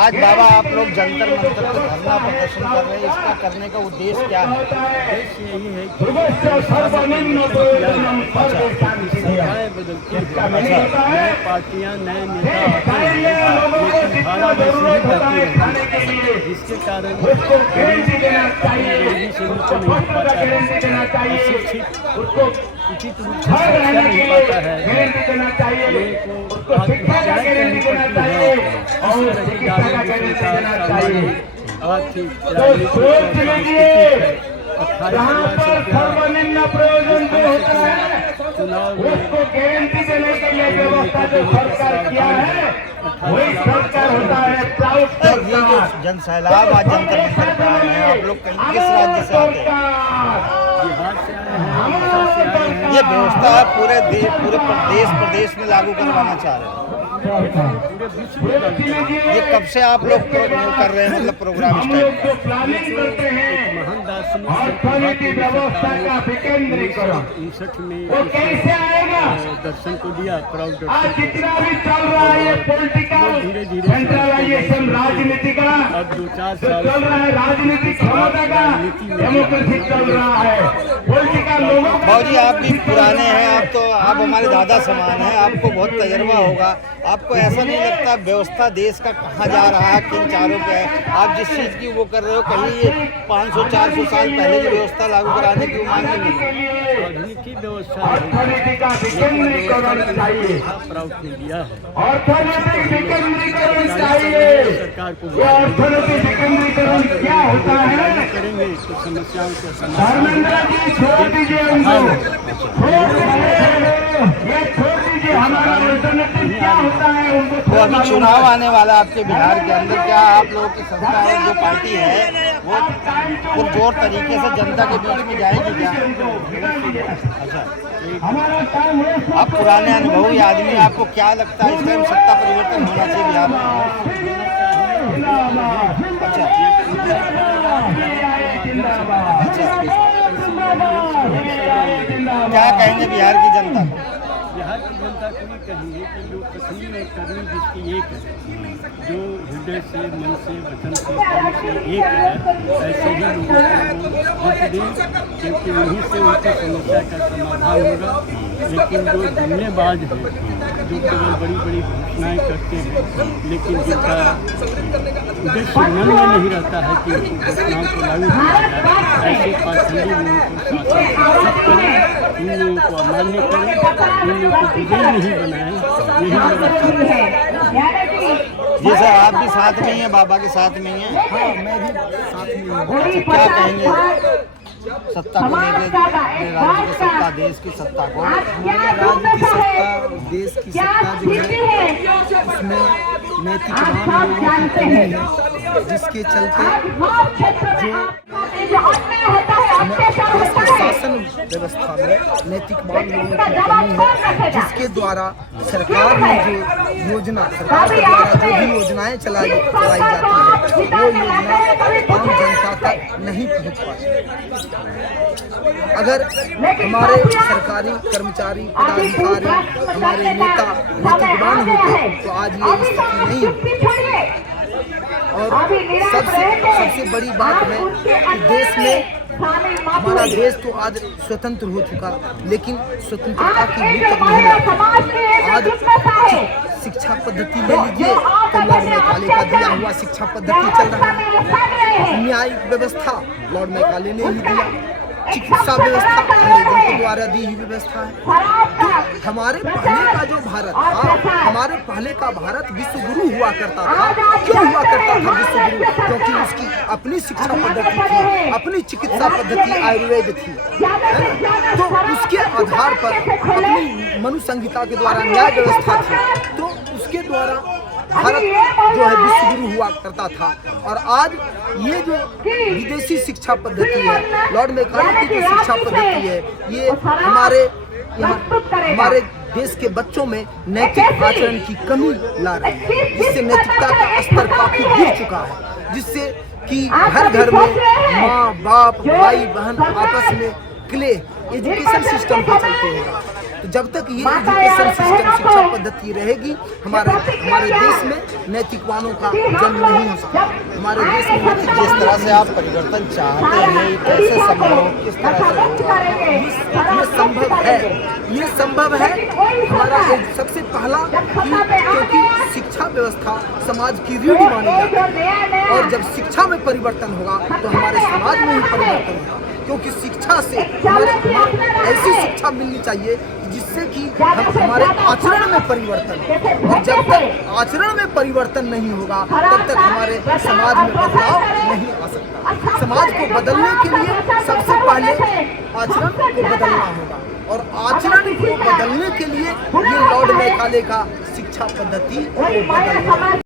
आज बाबा आप लोग जंतर मंतर पर धरना प्रदर्शन कर रहे हैं, इसका करने का उद्देश्य क्या है? उद्देश्य यही है कि सरकारें बदलती हैं, नए पार्टियां नए नेता आते हैं, लेकिन धारा वैसे ही बदलती रहती है, जिसके कारण गरीबी से नीचे नहीं हो पाता है, अशिक्षित उचित रूप से शिक्षा नहीं पाता है, लोगों को आत्महत्याएं करनी पड़ती है। इस तरह की आर्थिक चुनाव ये जो जन सैलाब आज जंतर मंतर पर आए हैं, आप लोग कहीं किस राज्य से आते हैं? बिहार से आए हैं, उड़ीसा से आए हैं। ये व्यवस्था पूरे देश प्रदेश में लागू करवाना चाह रहे हैं। पूरे विश्व में लागू करवाना। ये कब से आप लोग कर रहे हैं, मतलब प्रोग्राम इस टाइप का? महान दार्शनिक 1959 में दर्शन को दिया, प्राउड दर्शन धीरे धीरे राजनीति का अब 2-4 साल चल रहा है, राजनीतिक क्षमता का डेमोक्रेसी चल रहा है। पॉलिटिकल लोगों बाबू जी आप भी पुराने हैं, आप हमारे दादा समान हैं, आपको बहुत तजर्बा होगा। आपको ऐसा नहीं लगता व्यवस्था देश का कहाँ जा रहा है, किन चारों पे है? आप जिस चीज़ की वो कर रहे हो, कहीं ये 500-400 साल पहले की व्यवस्था लागू कराने की मांग नहीं? आधुनिक व्यवस्था अर्थनीति का विकेंद्रीकरण चाहिए, प्राउड ने दिया है। अर्थनीतिक विकेंद्रीकरण चाहिए। सरकार को अर्थनीतिक विकेंद्रीकरण क्या होता है? करेंगे तो समस्याओं का समाधान। धर्मेंद्र जी छोड़ दीजिए उनको, ये छोड़ दीजिए। हमारा अल्टरनेटिव क्या होता है उनको। तो अभी चुनाव आने वाला आपके बिहार के अंदर, क्या आप लोगों की संस्था है जो पार्टी है वो पुरजोर तरीके से जनता के बीच में जाएगी क्या? अच्छा, आप पुराने अनुभवी आदमी, आपको क्या लगता है इस टाइम सत्ता परिवर्तन होना चाहिए बिहार में? अच्छा, क्या कहेंगे बिहार की जनता को? बिहार की जनता को ये कहेंगे कि जो कथनी में करनी जिसकी एक है, जो हृदय से, मन से, वचन से, कर्म से एक है, ऐसे ही लोगों को वोट दें, क्योंकि वहीं से उनकी समस्या का समाधान होगा। लेकिन जो जुमलेबाज हैं, जो केवल बड़ी बड़ी घोषणाएँ करते हैं, लेकिन जिनका उद्देश्य मन में नहीं रहता है कि घोषणाओं को लागू किया जाए, ऐसे पाखंडी लोगों को शासन करें, इन लोगों को अमान्य करें, इन लोगों को विजय नहीं बनाएं, यही मेरा जी सर, आप भी साथ में ही हैं, बाबा के साथ में ही हैं? हाँ, मैं भी साथ में हूँ। क्या कहेंगे सत्ता को लेकर, राज्य की सत्ता, देश की सत्ता को? राज्य की सत्ता, देश की सत्ता जो है उसमें नैतिकवान लोगों की कमी है, जिसके चलते जो शासन व्यवस्था में नैतिकवान लोगों की कमी है, जिसके द्वारा सरकार ने जो योजना, सरकार के द्वारा जो भी योजनाएं चलाई जाती है, वो योजना आम जनता तक नहीं पहुंच पाती। अगर हमारे सरकारी कर्मचारी, पदाधिकारी, हमारे नेता नैतिकवान होते तो आज ये स्थिति नहीं होती। और सबसे बड़ी बात है कि देश में हमारा देश तो आज स्वतंत्र हो चुका, लेकिन स्वतंत्रता की नींव तक नहीं लगी। आज शिक्षा पद्धति ले लीजिए तो लॉर्ड मैकाले का दिया हुआ शिक्षा पद्धति चल रहा है। न्यायिक व्यवस्था लॉर्ड मैकाले ने ही दिया, चिकित्सा व्यवस्था अंग्रेजों के द्वारा दी हुई व्यवस्था है। तो हमारे पहले का जो भारत था, हमारे पहले का भारत विश्व गुरु हुआ करता था। क्यों हुआ करता था विश्व गुरु? क्योंकि उसकी अपनी शिक्षा पद्धति थी, अपनी चिकित्सा पद्धति आयुर्वेद थी, तो उसके आधार पर अपनी मनु संहिता के द्वारा न्याय व्यवस्था थी, तो उसके द्वारा भारत जो है विश्व गुरु हुआ करता था। और आज ये जो विदेशी शिक्षा पद्धति है, लॉर्ड मैकाले की जो शिक्षा पद्धति है, ये हमारे देश के बच्चों में नैतिक आचरण की कमी ला रही है, जिससे नैतिकता का स्तर काफी गिर चुका है, जिससे कि हर घर में माँ बाप, भाई बहन आपस में क्ले एजुकेशन सिस्टम पे चलते हैं। तो जब तक ये एजुकेशन सिस्टम, शिक्षा पद्धति रहेगी, हमारे देश में नैतिकवानों का जन्म नहीं हो सकता। हमारे देश में नैतिक, जिस तरह से आप परिवर्तन चाहते हैं, कैसे संभव हो, किस तरह से होगा? ये संभव है, ये संभव है। हमारा एक सबसे पहला क्योंकि शिक्षा व्यवस्था समाज की रीढ़ मानी जाती है, और जब शिक्षा में परिवर्तन होगा तो हमारे समाज में ही परिवर्तन होगा। क्योंकि शिक्षा से हमारे ऐसी शिक्षा मिलनी चाहिए जिससे कि हमारे आचरण में परिवर्तन हो, और जब तक आचरण में परिवर्तन नहीं होगा तब तक हमारे समाज में बदलाव नहीं आ सकता। समाज को बदलने के लिए सबसे पहले आचरण को बदलना होगा, और आचरण को बदलने के लिए ये लॉर्ड मैकाले का शिक्षा पद्धति को बदलना